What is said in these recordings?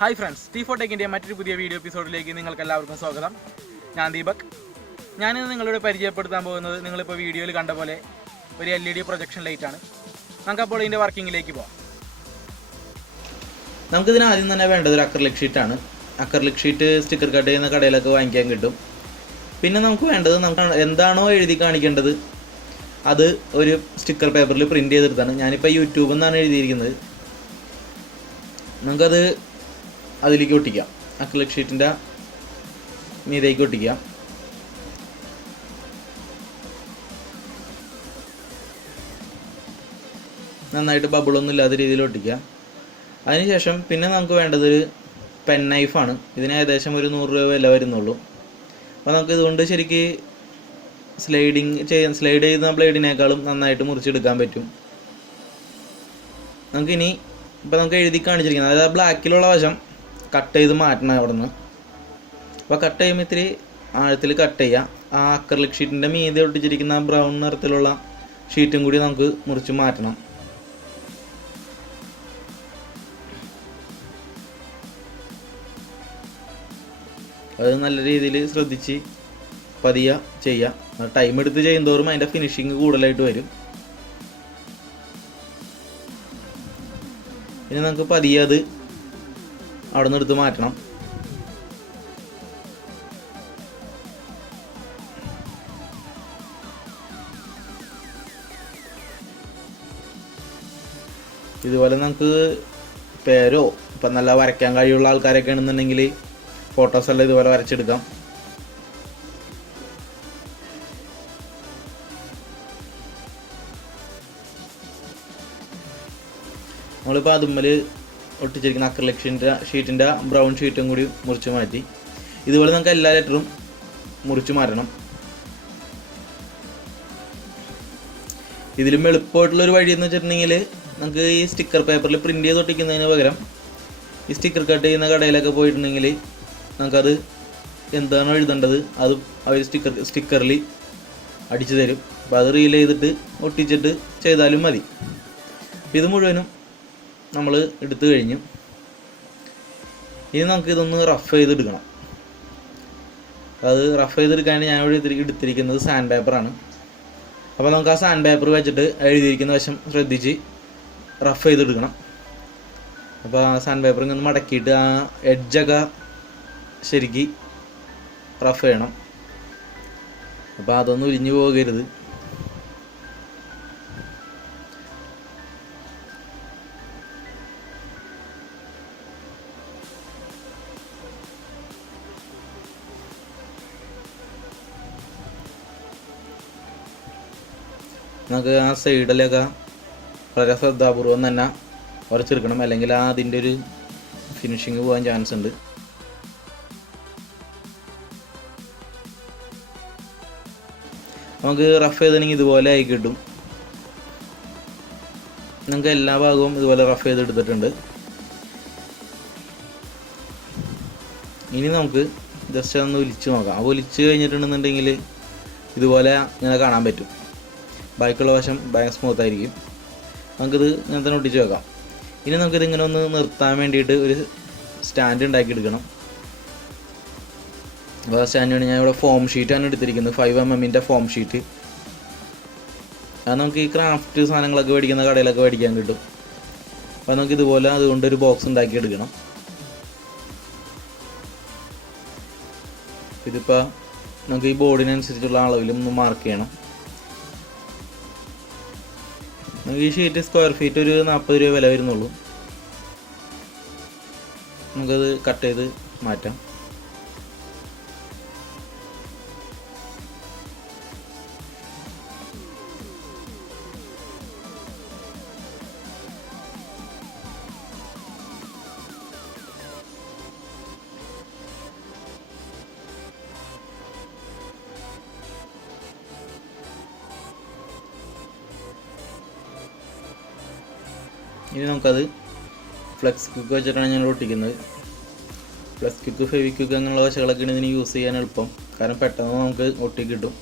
Hi friends, T4 Techന്റെ മറ്റൊരു പുതിയ video എപ്പിസോഡിലേക്ക് നിങ്ങൾക്ക് എല്ലാവർക്കും സ്വാഗതം. ഞാൻ ദീപക്. ഞാനിന്ന് നിങ്ങളോട് പരിചയപ്പെടുത്താൻ പോകുന്നത് നിങ്ങളിപ്പോൾ വീഡിയോയിൽ കണ്ട പോലെ ഒരു LED പ്രൊജക്ഷൻ ലൈറ്റ് ആണ്. നമുക്കപ്പോൾ ഇതിൻ്റെ വർക്കിങ്ങിലേക്ക് പോകാം. നമുക്കിതിന് ആദ്യം തന്നെ വേണ്ടത് ഒരു അക്രലിക് ഷീറ്റാണ്. അക്രലിക് ഷീറ്റ് സ്റ്റിക്കർ കട്ട് ചെയ്യുന്ന കടയിലൊക്കെ വാങ്ങിക്കാൻ കിട്ടും. പിന്നെ നമുക്ക് വേണ്ടത് നമുക്ക് എന്താണോ എഴുതി കാണിക്കേണ്ടത് അത് ഒരു സ്റ്റിക്കർ പേപ്പറിൽ പ്രിൻ്റ് ചെയ്തെടുത്താണ്. ഞാനിപ്പോൾ യൂട്യൂബിൽ നിന്നാണ് എഴുതിയിരിക്കുന്നത്. നമുക്കത് അതിലേക്ക് ഒട്ടിക്കാം. അക്രിലിക് ഷീറ്റിൻ്റെ മീതേക്ക് ഒട്ടിക്കാം. നന്നായിട്ട് ബബിളൊന്നും ഇല്ലാത്ത രീതിയിൽ ഒട്ടിക്കാം. അതിനുശേഷം പിന്നെ നമുക്ക് വേണ്ടതൊരു പെൻ നൈഫാണ്. ഇതിന് ഏകദേശം ഒരു 100 രൂപ വില വരുന്നുള്ളൂ. അപ്പോൾ നമുക്ക് ഇതുകൊണ്ട് ശരിക്ക് സ്ലൈഡ് ചെയ്യുന്ന ബ്ലേഡിനേക്കാളും നന്നായിട്ട് മുറിച്ചെടുക്കാൻ പറ്റും. നമുക്കിനി ഇപ്പോൾ നമുക്ക് എഴുതി കാണിച്ചിരിക്കുന്നത് അതായത് ബ്ലാക്കിലുള്ള വശം കട്ട് ചെയ്ത് മാറ്റണം അവിടെ നിന്ന്. അപ്പോൾ കട്ട് ചെയ്യുമ്പോൾ ഇത്തിരി ആഴത്തിൽ കട്ട് ചെയ്യുക. ആ അക്രലിക് ഷീറ്റിൻ്റെ മീതെ ഒട്ടിച്ചിരിക്കുന്ന ബ്രൗൺ നിറത്തിലുള്ള ഷീറ്റും കൂടി നമുക്ക് മുറിച്ച് മാറ്റണം. അത് നല്ല രീതിയിൽ ശ്രദ്ധിച്ച് പതിയെ ചെയ്യുക. ടൈം എടുത്ത് ചെയ്യുന്നതോറും അതിൻ്റെ ഫിനിഷിങ് കൂടുതലായിട്ട് വരും. ഇനി നമുക്ക് പതിയെ അത് അവിടെ നിന്ന് എടുത്ത് മാറ്റണം. ഇതുപോലെ നമുക്ക് പേരോ ഇപ്പം നല്ല വരയ്ക്കാൻ കഴിയുള്ള ആൾക്കാരൊക്കെ ആണെന്നുണ്ടെങ്കിൽ ഫോട്ടോസ് എല്ലാം ഇതുപോലെ വരച്ചെടുക്കാം. നമ്മളിപ്പോൾ അതുമ്മൽ ഒട്ടിച്ചിരിക്കുന്ന അക്രിലിക് ഷീറ്റിൻ്റെ ബ്രൗൺ ഷീറ്റും കൂടി മുറിച്ച് മാറ്റി. ഇതുപോലെ നമുക്ക് എല്ലാ ലെറ്ററും മുറിച്ച് മാറ്റണം. ഇതിലും എളുപ്പമായിട്ടുള്ളൊരു വഴി എന്ന് വെച്ചിട്ടുണ്ടെങ്കിൽ നമുക്ക് ഈ സ്റ്റിക്കർ പേപ്പറിൽ പ്രിൻ്റ് ചെയ്ത് ഒട്ടിക്കുന്നതിന് പകരം ഈ സ്റ്റിക്കർ കട്ട് ചെയ്യുന്ന കടയിലൊക്കെ പോയിട്ടുണ്ടെങ്കിൽ നമുക്കത് എന്താണോ എഴുതേണ്ടത് അത് അവർ സ്റ്റിക്കറിൽ അടിച്ചു തരും. അപ്പോൾ അത് റീൽ ചെയ്തിട്ട് ഒട്ടിച്ചിട്ട് ചെയ്താലും മതി. ഇത് മുഴുവനും നമ്മൾ എടുത്തു കഴിഞ്ഞു. ഇനി നമുക്ക് ഇതൊന്ന് റഫ് ചെയ്തെടുക്കണം. അത് റഫ് ചെയ്തെടുക്കാൻ ഞാൻ ഇവിടെ എടുത്തിരിക്കുന്നത് സാൻഡ് പേപ്പറാണ്. അപ്പോൾ നമുക്ക് ആ സാൻഡ് പേപ്പർ വെച്ചിട്ട് എഴുതിയിരിക്കുന്ന വശം ശ്രദ്ധിച്ച് റഫ് ചെയ്തെടുക്കണം. അപ്പോൾ ആ സാൻഡ് പേപ്പർ ഇങ്ങനെ മടക്കിയിട്ട് ആ എഡ്ജൊക്കെ ശരിക്ക് റഫ് ചെയ്യണം. അപ്പോൾ അതൊന്നും ഉരിഞ്ഞു പോകരുത്. നമുക്ക് ആ സൈഡിലൊക്കെ വളരെ ശ്രദ്ധാപൂർവം തന്നെ ഉരച്ചെടുക്കണം, അല്ലെങ്കിൽ അതിൻ്റെ ഒരു ഫിനിഷിങ് പോകാൻ ചാൻസ് ഉണ്ട്. നമുക്ക് റഫ് ചെയ്തിട്ടുണ്ടെങ്കിൽ ഇതുപോലെ ആയി കിട്ടും. നമുക്ക് എല്ലാ ഭാഗവും ഇതുപോലെ റഫ് ചെയ്തെടുത്തിട്ടുണ്ട്. ഇനി നമുക്ക് ജസ്റ്റ് ഒന്ന് ഒലിച്ച് നോക്കാം. ആ ഒലിച്ച് കഴിഞ്ഞിട്ടുണ്ടെന്നുണ്ടെങ്കിൽ ഇതുപോലെ ഇങ്ങനെ കാണാൻ പറ്റും. ബാക്കിയുള്ള വശം ഭയങ്കര സ്മൂത്ത് ആയിരിക്കും. നമുക്കിത് ഇങ്ങനെ തന്നെ ഒട്ടിച്ച് വെക്കാം. ഇനി നമുക്കിത് ഇങ്ങനെ ഒന്ന് നിർത്താൻ വേണ്ടിയിട്ട് ഒരു സ്റ്റാൻഡ് ഉണ്ടാക്കിയെടുക്കണം. അപ്പോൾ ആ സ്റ്റാൻഡ് വേണ്ടി ഞാൻ ഇവിടെ ഫോം ഷീറ്റാണ് എടുത്തിരിക്കുന്നത്. 5mm form sheet. അത് നമുക്ക് ഈ ക്രാഫ്റ്റ് സാധനങ്ങളൊക്കെ മേടിക്കുന്ന കടയിലൊക്കെ മേടിക്കാൻ കിട്ടും. അപ്പോൾ നമുക്ക് ഇതുപോലെ അതുകൊണ്ടൊരു ബോക്സ് ഉണ്ടാക്കിയെടുക്കണം. ഇതിപ്പോൾ നമുക്ക് ഈ ബോർഡിനനുസരിച്ചുള്ള അളവിലും ഒന്ന് മാർക്ക് ചെയ്യണം. നമുക്ക് ഈ ഷീറ്റ് സ്ക്വയർ ഫീറ്റ് ഒരു 40 രൂപ വില വരുന്നുള്ളൂ. നമുക്കത് കട്ട് ചെയ്ത് മാറ്റാം. ഇനി നമുക്കത് ഫ്ലെക്സ് ക്വിക്ക് വെച്ചിട്ടാണ് ഞാൻ ഒട്ടിക്കുന്നത്. ഫ്ലെക്സ് ക്വിക്ക്, ഫെവിക്വിക്ക് അങ്ങനെയുള്ള വശങ്ങളൊക്കെയാണ് ഇതിന് യൂസ് ചെയ്യാൻ എളുപ്പം. കാരണം പെട്ടെന്ന് നമുക്ക് ഒട്ടി കിട്ടും.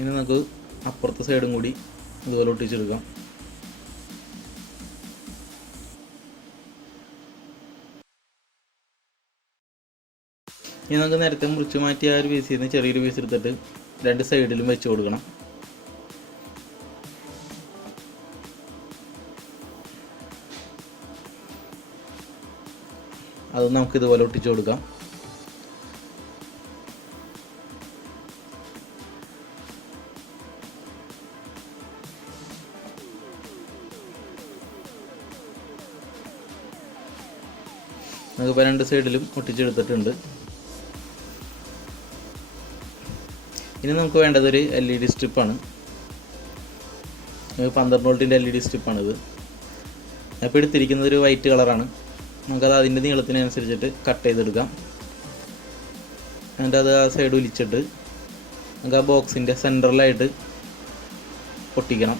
ഇനി നമുക്ക് അപ്പുറത്തെ സൈഡും കൂടി ഇതുപോലെ ഒട്ടിച്ചെടുക്കാം. ഇനി നമുക്ക് നേരത്തെ മുറിച്ച് മാറ്റിയ ആ ഒരു പീസിൽ നിന്ന് ചെറിയൊരു പീസ് എടുത്തിട്ട് രണ്ട് സൈഡിലും വെച്ച് കൊടുക്കണം. അത് നമുക്ക് ഇതുപോലെ ഒട്ടിച്ചു കൊടുക്കാം. നമുക്കിപ്പോൾ രണ്ട് സൈഡിലും ഒട്ടിച്ചെടുത്തിട്ടുണ്ട്. ഇനി നമുക്ക് വേണ്ടത് ഒരു LED സ്ട്രിപ്പാണ്. 12 വോൾട്ടിൻ്റെ LED സ്ട്രിപ്പാണിത്. അപ്പോൾ എടുത്തിരിക്കുന്നത് ഒരു വൈറ്റ് കളറാണ്. നമുക്കത് അതിൻ്റെ നീളത്തിനനുസരിച്ചിട്ട് കട്ട് ചെയ്തെടുക്കാം. എന്നിട്ട് അത് ആ സൈഡ് വലിച്ചിട്ട് നമുക്ക് ആ ബോക്സിൻ്റെ സെൻറ്ററിലായിട്ട് ഒട്ടിക്കണം.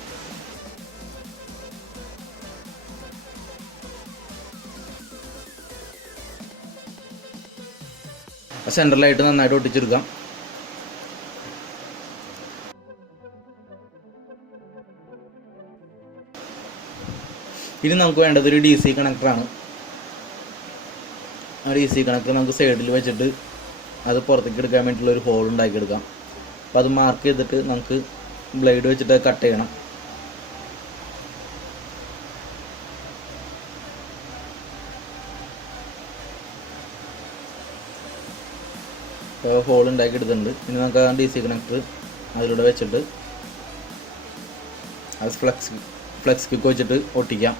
ആ സെൻറ്ററിലായിട്ട് നന്നായിട്ട് ഒട്ടിച്ചെടുക്കാം. ഇനി നമുക്ക് വേണ്ടത് ഒരു DC കണക്ടറാണ്. ആ DC കണക്ടർ നമുക്ക് സൈഡിൽ വെച്ചിട്ട് അത് പുറത്തേക്ക് എടുക്കാൻ വേണ്ടിയിട്ടുള്ള ഒരു ഹോൾ ഉണ്ടാക്കിയെടുക്കാം. അപ്പോൾ അത് മാർക്ക് ചെയ്തിട്ട് നമുക്ക് ബ്ലേഡ് വെച്ചിട്ട് കട്ട് ചെയ്യണം. ഹോൾ ഉണ്ടാക്കിയെടുത്തിട്ടുണ്ട്. ഇനി നമുക്ക് ആ DC കണക്ടർ അതിലൂടെ വെച്ചിട്ട് അത് ഫ്ലെക്സ് ക്വിക്ക് വെച്ചിട്ട് ഒട്ടിക്കാം.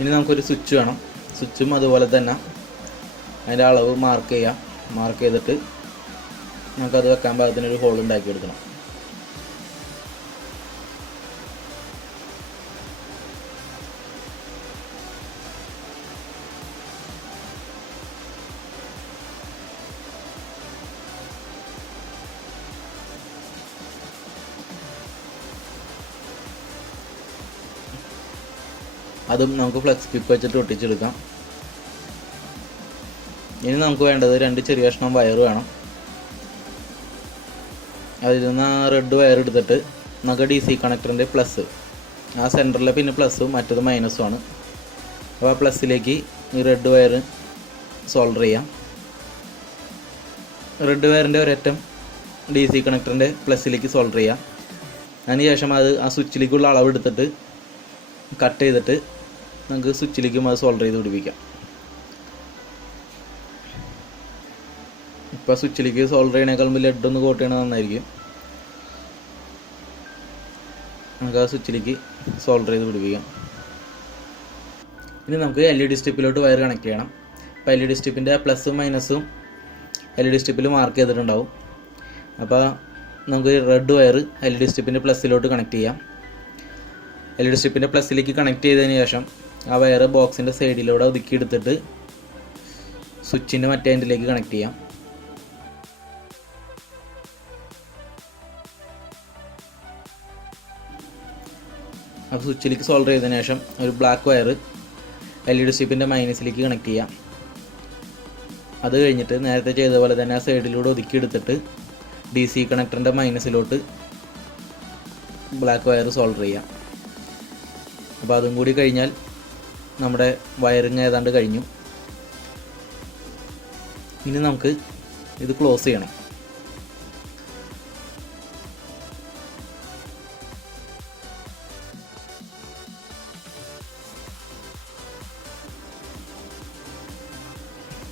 ഇനി നമുക്കൊരു സ്വിച്ച് വേണം. സ്വിച്ചും അതുപോലെ തന്നെ അതിൻ്റെ അളവ് മാർക്ക് ചെയ്യാം. മാർക്ക് ചെയ്തിട്ട് നമുക്കത് വെക്കാൻ പാകത്തിനൊരു ഹോൾ ഉണ്ടാക്കിയെടുക്കണം. അതും നമുക്ക് ഫ്ലെക്സ് ക്വിക്ക് വെച്ചിട്ട് ഒട്ടിച്ചെടുക്കാം. ഇനി നമുക്ക് വേണ്ടത് രണ്ട് ചെറിയ കഷ്ണം വയർ വേണം. അതിൽ നിന്ന് ആ റെഡ് വയർ എടുത്തിട്ട് നമുക്ക് DC കണക്ടറിൻ്റെ പ്ലസ്, ആ സെൻറ്ററിലെ പിന്നെ പ്ലസ്സും മറ്റത് മൈനസും ആണ്. അപ്പോൾ ആ പ്ലസ്സിലേക്ക് ഈ റെഡ് വയർ സോൾഡർ ചെയ്യാം. റെഡ് വയറിൻ്റെ ഒരറ്റം DC കണക്ടറിൻ്റെ പ്ലസ്സിലേക്ക് സോൾഡർ ചെയ്യാം. അതിനുശേഷം അത് ആ സ്വിച്ചിലേക്കുള്ള അളവ് എടുത്തിട്ട് കട്ട് ചെയ്തിട്ട് നമുക്ക് സ്വിച്ചിലേക്കും അത് സോൾഡർ ചെയ്ത് പിടിപ്പിക്കാം. ഇപ്പോൾ സ്വിച്ചിലേക്ക് സോൾഡർ ചെയ്യണേക്കാൾ ലെഡ് ഒന്ന് കോട്ട് ചെയ്യണത് നന്നായിരിക്കും. നമുക്ക് ആ സ്വിച്ചിലേക്ക് സോൾഡർ ചെയ്ത് പിടിപ്പിക്കാം. ഇനി നമുക്ക് LED സ്ട്രിപ്പിലോട്ട് വയർ കണക്ട് ചെയ്യണം. അപ്പോൾ LED സ്ട്രിപ്പിൻ്റെ പ്ലസും മൈനസും LED സ്ട്രിപ്പിൽ മാർക്ക് ചെയ്തിട്ടുണ്ടാവും. അപ്പോൾ നമുക്ക് റെഡ് വയർ LED സ്ട്രിപ്പിൻ്റെ പ്ലസ്സിലോട്ട് കണക്ട് ചെയ്യാം. LED സ്ട്രിപ്പിൻ്റെ പ്ലസ്സിലേക്ക് കണക്ട് ചെയ്തതിന് ശേഷം ആ വയർ ബോക്സിൻ്റെ സൈഡിലൂടെ ഒതുക്കി എടുത്തിട്ട് സ്വിച്ചിൻ്റെ മറ്റേ എൻഡിലേക്ക് കണക്ട് ചെയ്യാം. അപ്പോൾ സ്വിച്ചിലേക്ക് സോൾഡർ ചെയ്തതിന് ശേഷം ഒരു ബ്ലാക്ക് വയർ LED സ്ട്രിപ്പിൻ്റെ മൈനസിലേക്ക് കണക്ട് ചെയ്യാം. അത് കഴിഞ്ഞിട്ട് നേരത്തെ ചെയ്ത പോലെ തന്നെ ആ സൈഡിലൂടെ ഒതുക്കി എടുത്തിട്ട് DC കണക്ടറിൻ്റെ മൈനസിലോട്ട് ബ്ലാക്ക് വയർ സോൾഡർ ചെയ്യാം. അപ്പോൾ അതും കൂടി കഴിഞ്ഞാൽ നമ്മുടെ വയറിങ് ഏതാണ്ട് കഴിഞ്ഞു. ഇനി നമുക്ക് ഇത് ക്ലോസ് ചെയ്യണം.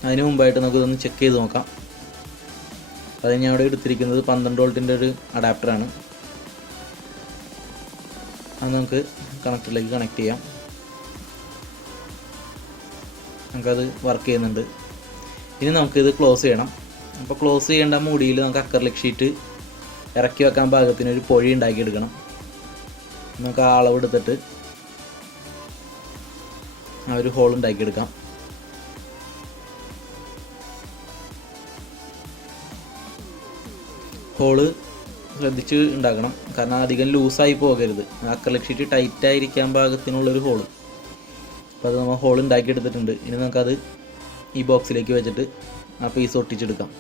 അതിന് മുമ്പായിട്ട് നമുക്കിതൊന്ന് ചെക്ക് ചെയ്ത് നോക്കാം. അത് ഞാൻ ഇവിടെ എടുത്തിരിക്കുന്നത് 12 വോൾട്ടിൻ്റെ ഒരു അഡാപ്റ്ററാണ്. അത് നമുക്ക് കണക്ടറിലേക്ക് കണക്ട് ചെയ്യാം. നമുക്കത് വർക്ക് ചെയ്യുന്നുണ്ട്. ഇനി നമുക്കിത് ക്ലോസ് ചെയ്യണം. അപ്പോൾ ക്ലോസ് ചെയ്യേണ്ട മൂടിയിൽ നമുക്ക് അക്രിലിക് ഷീറ്റ് ഇറക്കി വെക്കാൻ പാകത്തിനൊരു പൊഴി ഉണ്ടാക്കിയെടുക്കണം. നമുക്ക് ആ അളവ് എടുത്തിട്ട് ആ ഒരു ഹോൾ ഉണ്ടാക്കിയെടുക്കാം. ഹോള് ശ്രദ്ധിച്ച് ഉണ്ടാക്കണം, കാരണം അധികം ലൂസായി പോകരുത്. അക്രിലിക് ഷീറ്റ് ടൈറ്റായിരിക്കാൻ പാകത്തിനുള്ളൊരു ഹോള്. അപ്പോൾ അത് നമ്മൾ ഹോൾ ഉണ്ടാക്കി എടുത്തിട്ടുണ്ട്. ഇനി നമുക്കത് ഈ ബോക്സിലേക്ക് വെച്ചിട്ട് ആ പീസ് ഒട്ടിച്ചെടുക്കാം.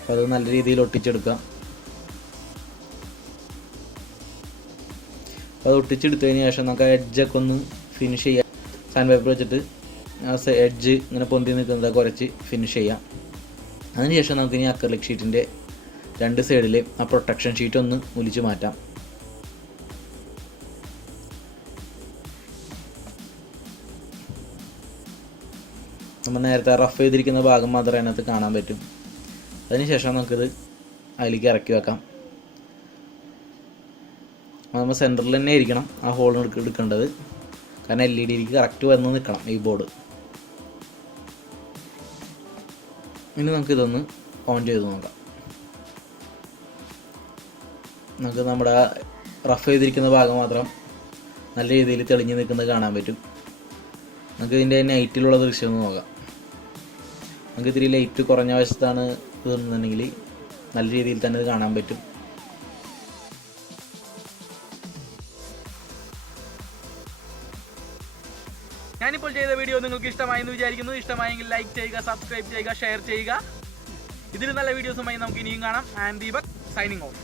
അപ്പോൾ അത് നല്ല രീതിയിൽ ഒട്ടിച്ചെടുക്കാം. അത് ഒട്ടിച്ചെടുത്തതിന് ശേഷം നമുക്ക് ആ എഡ്ജൊക്കെ ഒന്ന് ഫിനിഷ് ചെയ്യാം. സാൻഡ് പേപ്പർ വെച്ചിട്ട് ആ എഡ്ജ് ഇങ്ങനെ പൊന്തി നിൽക്കുന്നതൊക്കെ കുറച്ച് ഫിനിഷ് ചെയ്യാം. അതിനുശേഷം നമുക്കിനി അക്രിലിക് ഷീറ്റിൻ്റെ 2 സൈഡിൽ ആ പ്രൊട്ടക്ഷൻ ഷീറ്റ് ഒന്ന് ഒലിച്ച് മാറ്റാം. നമ്മൾ നേരത്തെ റഫ് ചെയ്തിരിക്കുന്ന ഭാഗം മാത്രമേ അതിനകത്ത് കാണാൻ പറ്റും. അതിനുശേഷം നമുക്കിത് അതിലേക്ക് ഇറക്കി വെക്കാം. നമ്മൾ സെൻറ്ററിൽ തന്നെ ആയിരിക്കണം ആ ഹോൾ എടുക്കേണ്ടത്. കാരണം LED കറക്റ്റ് വന്ന് നിൽക്കണം ഈ ബോർഡ്. ഇനി നമുക്കിതൊന്ന് ഓൺ ചെയ്ത് നോക്കാം. നമുക്ക് നമ്മുടെ റഫ് ചെയ്തിരിക്കുന്ന ഭാഗം മാത്രം നല്ല രീതിയിൽ തെളിഞ്ഞ് നിൽക്കുന്നത് കാണാൻ പറ്റും. നമുക്ക് ഇതിൻ്റെ നൈറ്റിലുള്ള ദൃശ്യം ഒന്ന് നോക്കാം. നമുക്ക് ഇത്തിരി ലൈറ്റ് കുറഞ്ഞ വശത്താണ് ഇതെന്നുണ്ടെങ്കിൽ നല്ല രീതിയിൽ തന്നെ ഇത് കാണാൻ പറ്റും. ഞാനിപ്പോൾ ചെയ്ത വീഡിയോ നിങ്ങൾക്ക് ഇഷ്ടമായി എന്ന് വിചാരിക്കുന്നു. ഇഷ്ടമായെങ്കിൽ ലൈക്ക് ചെയ്യുക, സബ്സ്ക്രൈബ് ചെയ്യുക, ഷെയർ ചെയ്യുക. ഇതിൽ നല്ല വീഡിയോസുമായി നമുക്ക് ഇനിയും കാണാം. And Deepak signing off.